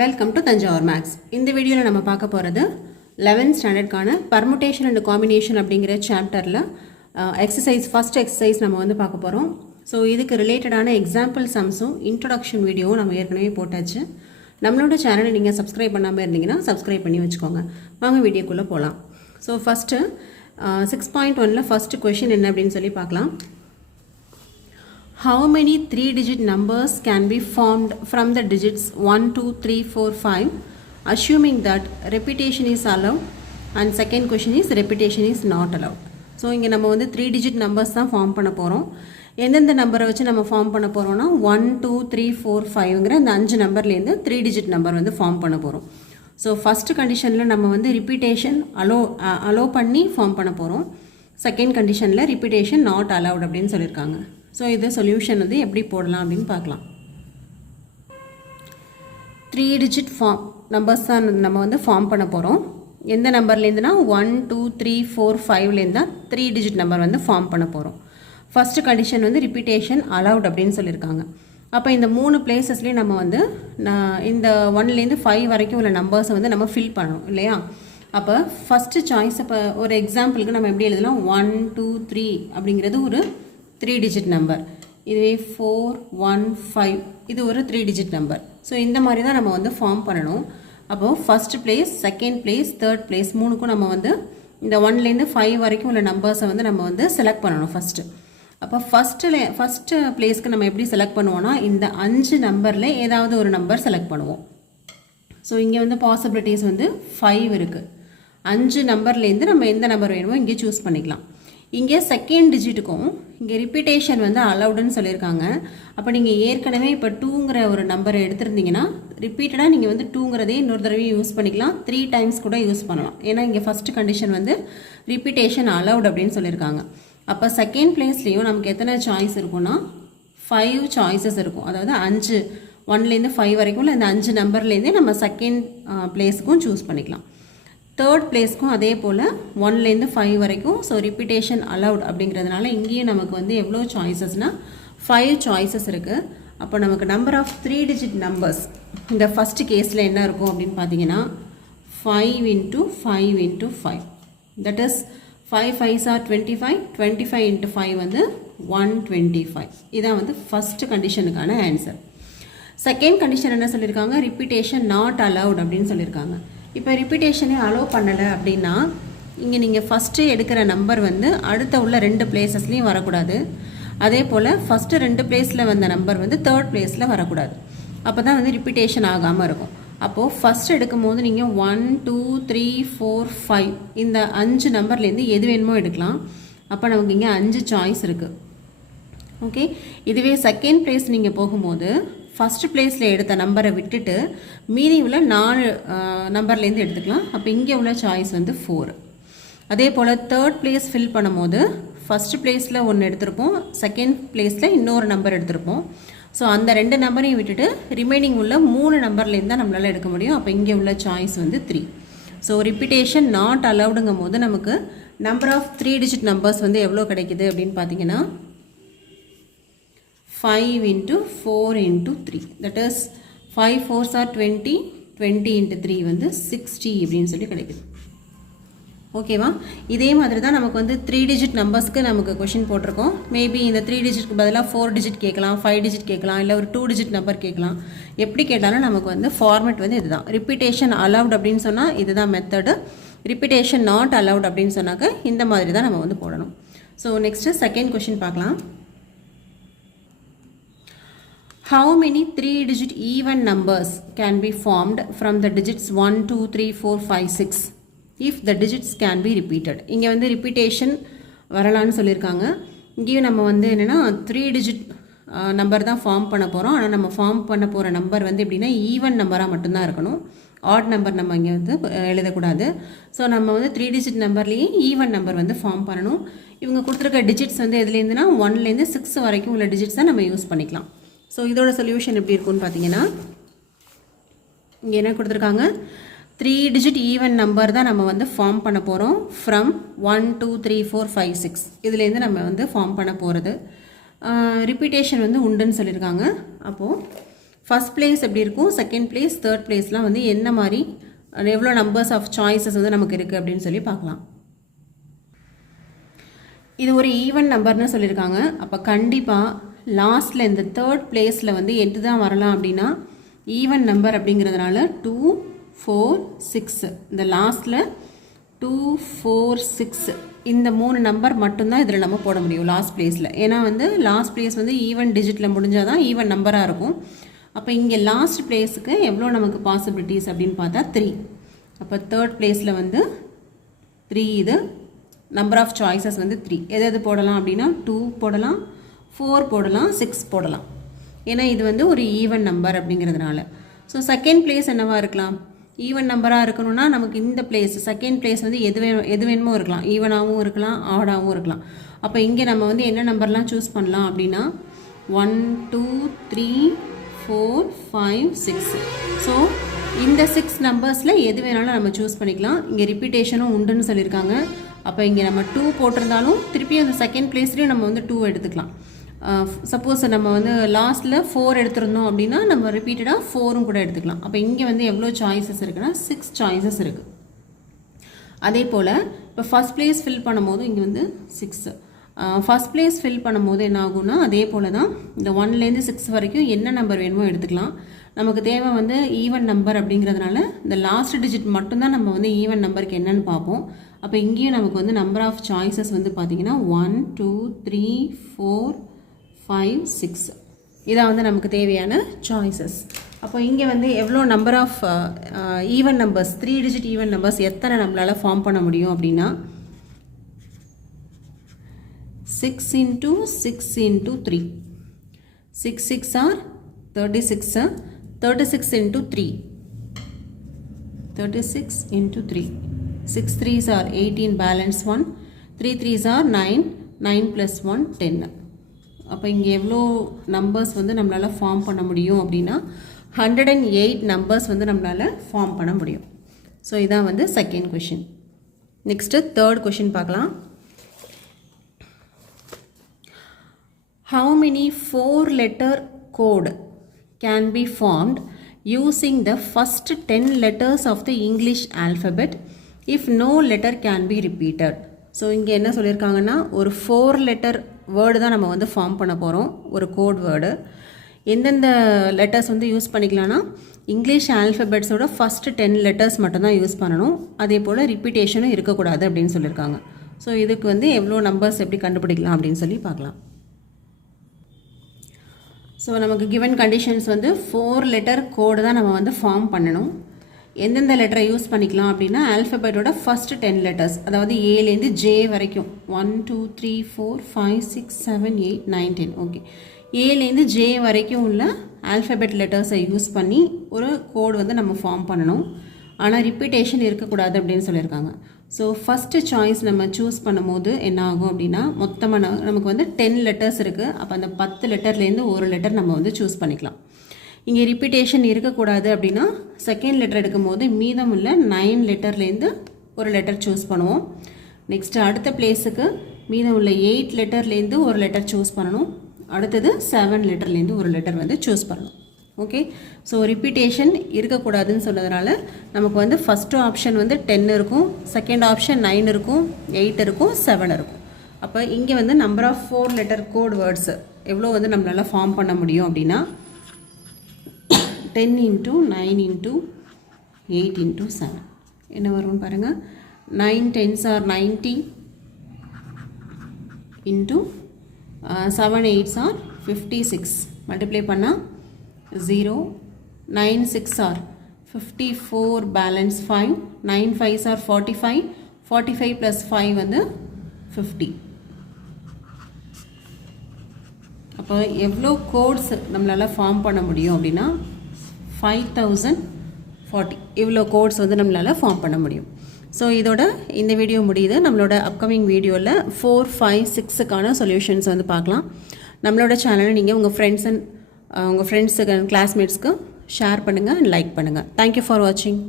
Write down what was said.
Welcome to Thanjavur maths. இந்த வீடியோவில் நம்ம பார்க்க போகிறது 11th ஸ்டாண்டர்டுக்கான பர்முடேஷன் அண்ட் காம்பினேஷன் அப்படிங்கிற சாப்டரில் ஃபஸ்ட் எக்ஸசைஸ் நம்ம வந்து பார்க்க போகிறோம். ஸோ இதுக்கு ரிலேட்டடான எக்ஸாம்பிள் சம்ஸும் இன்ட்ரொடக்ஷன் வீடியோவும் நம்ம ஏற்கனவே போட்டாச்சு. நம்மளோட சேனலை நீங்கள் சப்ஸ்கிரைப் பண்ணாமல் இருந்தீங்கன்னா சப்ஸ்கிரைப் பண்ணி வச்சுக்கோங்க. வாங்க வீடியோக்குள்ளே போகலாம். ஸோ ஃபஸ்ட்டு 6.1 ஃபஸ்ட்டு கொஷின் என்ன அப்படின்னு சொல்லி பார்க்கலாம். How many 3-digit numbers can be formed from the digits 1, 2, 3, 4, 5 assuming that repetition is allowed, and second question is repetition is not allowed. So இங்கே நம்ம வந்து 3-digit numbers தான் ஃபார்ம் பண்ண போகிறோம். எந்தெந்த நம்பரை வச்சு நம்ம ஃபார்ம் பண்ண போகிறோம்னா 1, 2, 3, 4, 5ங்கிற இந்த 5 நம்பர்லேருந்து 3-digit நம்பர் வந்து ஃபார்ம் பண்ண போகிறோம். ஸோ ஃபஸ்ட்டு கண்டிஷனில் நம்ம வந்து ரிப்பீட்டேஷன் அலோ பண்ணி ஃபார்ம் பண்ண போகிறோம். செகண்ட் கண்டிஷனில் ரிப்பீட்டேஷன் நாட் அலவுட் அப்படின்னு சொல்லியிருக்காங்க. ஸோ இது சொல்யூஷன் வந்து எப்படி போடலாம் அப்படின்னு பார்க்கலாம். 3-digit நம்பர்ஸ் தான் நம்ம வந்து ஃபார்ம் பண்ண போகிறோம். எந்த நம்பர்லேருந்துனா 1, 2, 3, 4, 5லேருந்து தான் 3-digit நம்பர் வந்து ஃபார்ம் பண்ண போகிறோம். ஃபஸ்ட்டு கண்டிஷன் வந்து ரிப்பீட்டேஷன் அலவுட் அப்படின்னு சொல்லியிருக்காங்க. அப்போ இந்த 3 பிளேசஸ்லேயும் நம்ம வந்து இந்த 1லேருந்து 5 வரைக்கும் உள்ள நம்பர்ஸை வந்து நம்ம ஃபில் பண்ணணும் இல்லையா. அப்போ ஃபஸ்ட்டு சாய்ஸ் இப்போ ஒரு எக்ஸாம்பிளுக்கு நம்ம எப்படி எழுதலாம், 1, 2, 3 அப்படிங்கிறது ஒரு 3-digit நம்பர். இதுவே 4, 1, 5 இது ஒரு 3-digit நம்பர். ஸோ இந்த மாதிரி தான் நம்ம வந்து ஃபார்ம் பண்ணணும். அப்போது first place, second place, third place மூணுக்கும் நம்ம வந்து இந்த 1லேருந்து 5 வரைக்கும் உள்ள நம்பர்ஸை வந்து நம்ம வந்து செலக்ட் பண்ணணும் ஃபஸ்ட்டு. அப்போ ஃபஸ்ட்டு பிளேஸ்க்கு நம்ம எப்படி செலக்ட் பண்ணுவோம்னா இந்த 5 நம்பரில் ஏதாவது ஒரு நம்பர் செலக்ட் பண்ணுவோம். ஸோ இங்கே வந்து பாசிபிலிட்டிஸ் வந்து 5 இருக்குது. 5 நம்பர்லேருந்து நம்ம எந்த நம்பர் வேணுமோ இங்கே சூஸ் பண்ணிக்கலாம். இங்கே செகண்ட் டிஜிட்டுக்கும் இங்கே ரிப்பீட்டேஷன் வந்து அலவுடுன்னு சொல்லியிருக்காங்க. அப்போ நீங்கள் ஏற்கனவே இப்போ 2ங்கிற ஒரு நம்பரை எடுத்திருந்தீங்கன்னா ரிப்பீட்டடாக நீங்கள் வந்து 2ங்கிறதே இன்னொரு தடவையும் யூஸ் பண்ணிக்கலாம், 3 டைம்ஸ் கூட யூஸ் பண்ணலாம். ஏன்னா இங்கே ஃபஸ்ட்டு கண்டிஷன் வந்து ரிப்பீட்டேஷன் அலவுட் அப்படின்னு சொல்லியிருக்காங்க. அப்போ செகண்ட் பிளேஸ்லேயும் நமக்கு எத்தனை சாய்ஸ் இருக்குன்னா 5 சாய்ஸஸ் இருக்கும். அதாவது 5 1லேருந்து 5 வரைக்கும் இல்லை இந்த 5 நம்பர்லேருந்தே நம்ம செகண்ட் பிளேஸுக்கும் சூஸ் பண்ணிக்கலாம். தேர்ட் பிளேஸ்க்கும் அதே போல் 1லேருந்து 5 வரைக்கும். ஸோ ரிப்பீட்டேஷன் அலவுட் அப்படிங்கிறதுனால இங்கேயும் நமக்கு வந்து எவ்வளோ சாய்ஸஸ்னால் 5 சாய்ஸஸ் இருக்குது. அப்போ நமக்கு நம்பர் ஆஃப் 3-digit நம்பர்ஸ் இந்த ஃபஸ்ட்டு கேஸில் என்ன இருக்கும் அப்படின்னு பார்த்தீங்கன்னா 5 × 5 × 5 தட் இஸ் 5 5s are 25, 25 × 5 வந்து 125. இதான் வந்து ஃபஸ்ட்டு கண்டிஷனுக்கான ஆன்சர். செகண்ட் கண்டிஷன் என்ன சொல்லியிருக்காங்க, ரிப்பீட்டேஷன் நாட் அலவுட் அப்படின்னு சொல்லியிருக்காங்க. இப்போ ரிப்பீட்டேஷனே அலோவ் பண்ணலை அப்படின்னா இங்கே நீங்கள் ஃபஸ்ட்டு எடுக்கிற நம்பர் வந்து அடுத்த உள்ள 2 பிளேசஸ்லேயும் வரக்கூடாது. அதே போல் ஃபஸ்ட்டு 2 பிளேஸில் வந்த நம்பர் வந்து தேர்ட் பிளேஸில் வரக்கூடாது. அப்போ தான் வந்து ரிப்பீட்டேஷன் ஆகாமல் இருக்கும். அப்போது ஃபஸ்ட் எடுக்கும் போது நீங்கள் 1, 2, 3, 4, 5 இந்த 5 நம்பர்லேருந்து எது வேணுமோ எடுக்கலாம். அப்போ நமக்கு இங்கே 5 சாய்ஸ் இருக்குது. ஓகே, இதுவே செகண்ட் பிளேஸ் நீங்கள் போகும்போது ஃபஸ்ட்டு பிளேஸில் எடுத்த நம்பரை விட்டுட்டு மீதி உள்ள 4 நம்பர்லேருந்து எடுத்துக்கலாம். அப்போ இங்கே உள்ள சாய்ஸ் வந்து 4. அதே போல் தேர்ட் பிளேஸ் ஃபில் பண்ணும்போது ஃபஸ்ட்டு பிளேஸில் ஒன்று எடுத்திருப்போம், செகண்ட் பிளேஸில் இன்னொரு நம்பர் எடுத்திருப்போம். ஸோ அந்த 2 நம்பரையும் விட்டுட்டு ரிமைனிங் உள்ள 3 நம்பர்லேருந்து தான் நம்மளால் எடுக்க முடியும். அப்போ இங்கே உள்ள சாய்ஸ் வந்து 3. ஸோ ரிப்பீட்டேஷன் நாட் அலவுடுங்கும் போது நமக்கு நம்பர் ஆஃப் 3-digit நம்பர்ஸ் வந்து எவ்வளோ கிடைக்குது அப்படின்னு பார்த்தீங்கன்னா 5 × 4 × 3 that is 5 4s are 20, 20 × 3 வந்து 60 அப்படின்னு சொல்லி கிடைக்குது. ஓகேவா, இதே மாதிரி தான் நமக்கு வந்து 3-digit நம்பர்ஸ்க்கு நமக்கு கொஷின் போட்டிருக்கோம். மேபி இந்த 3-digitக்கு பதிலாக 4-digit கேட்கலாம், 5-digit கேட்கலாம், இல்லை ஒரு 2-digit நம்பர் கேட்கலாம். எப்படி கேட்டாலும் நமக்கு வந்து ஃபார்மேட் வந்து இதுதான். ரிப்பீட்டேஷன் அலவுட் அப்படின்னு சொன்னால் இதுதான் மெத்தடு. ரிப்பீட்டேஷன் நாட் அலவுட் அப்படின்னு சொன்னாக்க இந்த மாதிரி தான் நம்ம வந்து போடணும். ஸோ நெக்ஸ்ட்டு செகண்ட் கொஷின் பார்க்கலாம். How many 3-digit even numbers can be formed from the digits 1, 2, 3, 4, 5, 6 if the digits can be repeated? இங்கே வந்து ரிப்பீட்டேஷன் வரலான்னு சொல்லியிருக்காங்க. இங்கேயும் நம்ம வந்து என்னென்னா 3-digit நம்பர் தான் ஃபார்ம் பண்ண போகிறோம். ஆனால் நம்ம ஃபார்ம் பண்ண போகிற நம்பர் வந்து எப்படின்னா ஈவன் நம்பராக மட்டும்தான் இருக்கணும். ஆட் நம்பர் நம்ம இங்கே வந்து எழுதக்கூடாது. ஸோ நம்ம வந்து 3-digit நம்பர்லேயே ஈவன் நம்பர் வந்து ஃபார்ம் பண்ணணும். இவங்க கொடுத்துருக்க டிஜிட்ஸ் வந்து எதுலேருந்துனா 1லேருந்து 6 வரைக்கும் உள்ள டிஜிட்ஸ் தான் நம்ம யூஸ் பண்ணிக்கலாம். ஸோ இதோட சொல்யூஷன் எப்படி இருக்குன்னு பார்த்தீங்கன்னா இங்கே என்ன கொடுத்துருக்காங்க, 3-digit ஈவன் நம்பர் தான் நம்ம வந்து ஃபார்ம் பண்ண போகிறோம். ஃப்ரம் 1, 2, 3, 4, 5, 6 இதுலேருந்து நம்ம வந்து ஃபார்ம் பண்ண போகிறது. ரிப்பீட்டேஷன் வந்து உண்டுன்னு சொல்லியிருக்காங்க. அப்போது ஃபஸ்ட் பிளேஸ் எப்படி இருக்கும், செகண்ட் பிளேஸ், தேர்ட் பிளேஸ்லாம் வந்து என்ன மாதிரி எவ்வளோ நம்பர்ஸ் ஆஃப் சாய்ஸஸ் வந்து நமக்கு இருக்குது அப்படின்னு சொல்லி பார்க்கலாம். இது ஒரு ஈவன் நம்பர்னு சொல்லியிருக்காங்க. அப்போ கண்டிப்பாக லாஸ்ட்டில் இந்த தேர்ட் பிளேஸில் வந்து எது தான் வரலாம் அப்படின்னா ஈவன் நம்பர் அப்படிங்கிறதுனால 2, 4, 6 இந்த லாஸ்ட்டில் 2, 4, 6 இந்த 3 நம்பர் மட்டும்தான் இதில் நம்ம போட முடியும் லாஸ்ட் பிளேஸில். ஏன்னா வந்து லாஸ்ட் பிளேஸ் வந்து ஈவன் டிஜிட்டில் முடிஞ்சால் தான் ஈவன் நம்பராக இருக்கும். அப்போ இங்கே லாஸ்ட் பிளேஸுக்கு எவ்வளோ நமக்கு பாசிபிலிட்டிஸ் அப்படின்னு பார்த்தா 3. அப்போ தேர்ட் பிளேஸில் வந்து 3 இது நம்பர் ஆஃப் சாய்ஸஸ் வந்து 3. எது போடலாம் அப்படின்னா 2 போடலாம், 4 போடலாம், 6 போடலாம். ஏன்னா இது வந்து ஒரு ஈவன் நம்பர் அப்படிங்கிறதுனால. ஸோ செகண்ட் பிளேஸ் என்னவாக இருக்கலாம், ஈவன் நம்பராக இருக்கணும்னா நமக்கு இந்த பிளேஸ் செகண்ட் பிளேஸ் வந்து எது வேணுமோ இருக்கலாம், ஈவனாகவும் இருக்கலாம், ஆடாகவும் இருக்கலாம். அப்போ இங்கே நம்ம வந்து என்ன நம்பர்லாம் சூஸ் பண்ணலாம் அப்படின்னா 1, 2, 3, 4, 5, 6. ஸோ இந்த 6 நம்பர்ஸில் எது வேணாலும் நம்ம சூஸ் பண்ணிக்கலாம். இங்கே ரிப்பீட்டேஷனும் உண்டுன்னு சொல்லியிருக்காங்க. அப்போ இங்கே நம்ம 2 போட்டிருந்தாலும் திருப்பி அந்த செகண்ட் பிளேஸ்லேயும் நம்ம வந்து 2 எடுத்துக்கலாம். சப்போஸ் நம்ம வந்து லாஸ்ட்டில் 4 எடுத்துருந்தோம் அப்படின்னா நம்ம ரிப்பீட்டடாக 4ம் கூட எடுத்துக்கலாம். அப்போ இங்கே வந்து எவ்வளோ சாய்ஸஸ் இருக்குன்னா 6 சாய்ஸஸ் இருக்குது. அதே போல் இப்போ ஃபஸ்ட் பிளேஸ் ஃபில் பண்ணும்போது இங்கே வந்து 6. ஃபஸ்ட் பிளேஸ் ஃபில் பண்ணும்போது என்ன ஆகும்னா அதே போல் தான் இந்த 1லேருந்து 6 வரைக்கும் என்ன நம்பர் வேணுமோ எடுத்துக்கலாம். நமக்கு தேவை வந்து ஈவன் நம்பர் அப்படிங்கிறதுனால இந்த லாஸ்ட் டிஜிட் மட்டும்தான் நம்ம வந்து ஈவன் நம்பருக்கு என்னன்னு பார்ப்போம். அப்போ இங்கேயும் நமக்கு வந்து நம்பர் ஆஃப் சாய்ஸஸ் வந்து பார்த்திங்கன்னா 1, 2, 3, 4, 5, 6 இதான் வந்து நமக்கு தேவையான சாய்ஸஸ். அப்போ இங்கே வந்து எவ்வளோ number of even numbers 3 digit even numbers எத்தனை நம்மளால் ஃபார்ம் பண்ண முடியும் அப்படின்னா 6 into 6 into 3. 6 6 are 36. 36 into 3. 36 into 3. 6 3s are 18 balance 1. 3 3s are 9. 9 plus 1 10. அப்போ இங்கே எவ்வளோ நம்பர்ஸ் வந்து நம்மளால் ஃபார்ம் பண்ண முடியும் அப்படின்னா 108 நம்பர்ஸ் வந்து நம்மளால் ஃபார்ம் பண்ண முடியும். ஸோ இதான் வந்து second question. Next third question பார்க்கலாம். How many 4-letter code can be formed using the first 10 letters of the English alphabet if no letter can be repeated? So இங்கே என்ன சொல்லியிருக்காங்கன்னா ஒரு 4-letter வேர்டு தான் நம்ம வந்து ஃபார்ம் பண்ண போகிறோம், ஒரு கோட் வேர்டு. எந்தெந்த லெட்டர்ஸ் வந்து யூஸ் பண்ணிக்கலாம்னா இங்கிலீஷ் ஆல்ஃபபெட்ஸோட ஃபஸ்ட்டு 10 லெட்டர்ஸ் மட்டும்தான் யூஸ் பண்ணணும். அதே போல் ரிப்பீட்டேஷனும் இருக்கக்கூடாது அப்படின்னு சொல்லியிருக்காங்க. ஸோ இதுக்கு வந்து எவ்வளோ நம்பர்ஸ் எப்படி கண்டுபிடிக்கலாம் அப்படின்னு சொல்லி பார்க்கலாம். ஸோ நமக்கு கிவன் கண்டிஷன்ஸ் வந்து 4-letter கோடு தான் நம்ம வந்து ஃபார்ம் பண்ணணும். எந்தெந்த லெட்டரை யூஸ் பண்ணிக்கலாம் அப்படின்னா ஆல்ஃபபெட்டோட ஃபஸ்ட்டு 10 லெட்டர்ஸ், அதாவது ஏலேருந்து ஜே வரைக்கும் 1 2 3 4 5 6 7 8 9 10. ஓகே, ஏலேருந்து ஜே வரைக்கும் உள்ள ஆல்ஃபபெட் லெட்டர்ஸை யூஸ் பண்ணி ஒரு கோடு வந்து நம்ம ஃபார்ம் பண்ணணும். ஆனால் ரிப்பீட்டேஷன் இருக்கக்கூடாது அப்படின்னு சொல்லியிருக்காங்க. ஸோ ஃபஸ்ட்டு சாய்ஸ் நம்ம சூஸ் பண்ணும்போது என்ன ஆகும் அப்படின்னா மொத்தமாக நமக்கு வந்து 10 லெட்டர்ஸ் இருக்குது. அப்போ அந்த 10 லெட்டர்லேருந்து ஒரு லெட்டர் நம்ம வந்து சூஸ் பண்ணிக்கலாம். இங்கே ரிப்பீட்டேஷன் இருக்கக்கூடாது அப்படின்னா செகண்ட் லெட்டர் எடுக்கும்போது மீதம் உள்ள 9 லெட்டர்லேருந்து ஒரு லெட்டர் சூஸ் பண்ணுவோம். நெக்ஸ்ட்டு அடுத்த பிளேஸுக்கு மீதம் உள்ள 8 லெட்டர்லேருந்து ஒரு லெட்டர் சூஸ் பண்ணணும். அடுத்தது 7 லெட்டர்லேருந்து ஒரு லெட்டர் வந்து சூஸ் பண்ணணும். ஓகே, ஸோ ரிப்பீட்டேஷன் இருக்கக்கூடாதுன்னு சொன்னதுனால நமக்கு வந்து ஃபஸ்ட்டு ஆப்ஷன் வந்து 10 இருக்கும், செகண்ட் ஆப்ஷன் 9 இருக்கும், 8 இருக்கும், 7 இருக்கும். அப்போ இங்கே வந்து number of 4-letter code words எவ்வளோ வந்து நம்மளால் ஃபார்ம் பண்ண முடியும் அப்படின்னா 10 into 9 into 8 into 7 என்ன வரும்னு பாருங்கள். 9 10s are 90 into 7 8s are 56. Multiply பண்ணால் 0. 9 6 are 54 balance 5. 9 5s are 45. 45 plus 5 வந்து 50. அப்போ எவ்வளோ கோட்ஸ் நம்மளால் ஃபார்ம் பண்ண முடியும் அப்படின்னா 5040 இவ்வளோ கோட்ஸ் வந்து நம்மளால் ஃபார்ம் பண்ண முடியும். ஸோ இதோட இந்த வீடியோ முடியுது. நம்மளோட அப்கமிங் வீடியோவில் 4 5 6க்கான சொல்யூஷன்ஸ் வந்து பார்க்கலாம். நம்மளோட சேனலை நீங்கள் உங்கள் ஃப்ரெண்ட்ஸுக்கு கிளாஸ்மேட்ஸ்க்கு ஷேர் பண்ணுங்கள், லைக் பண்ணுங்கள். தேங்க்யூ ஃபார் வாட்சிங்.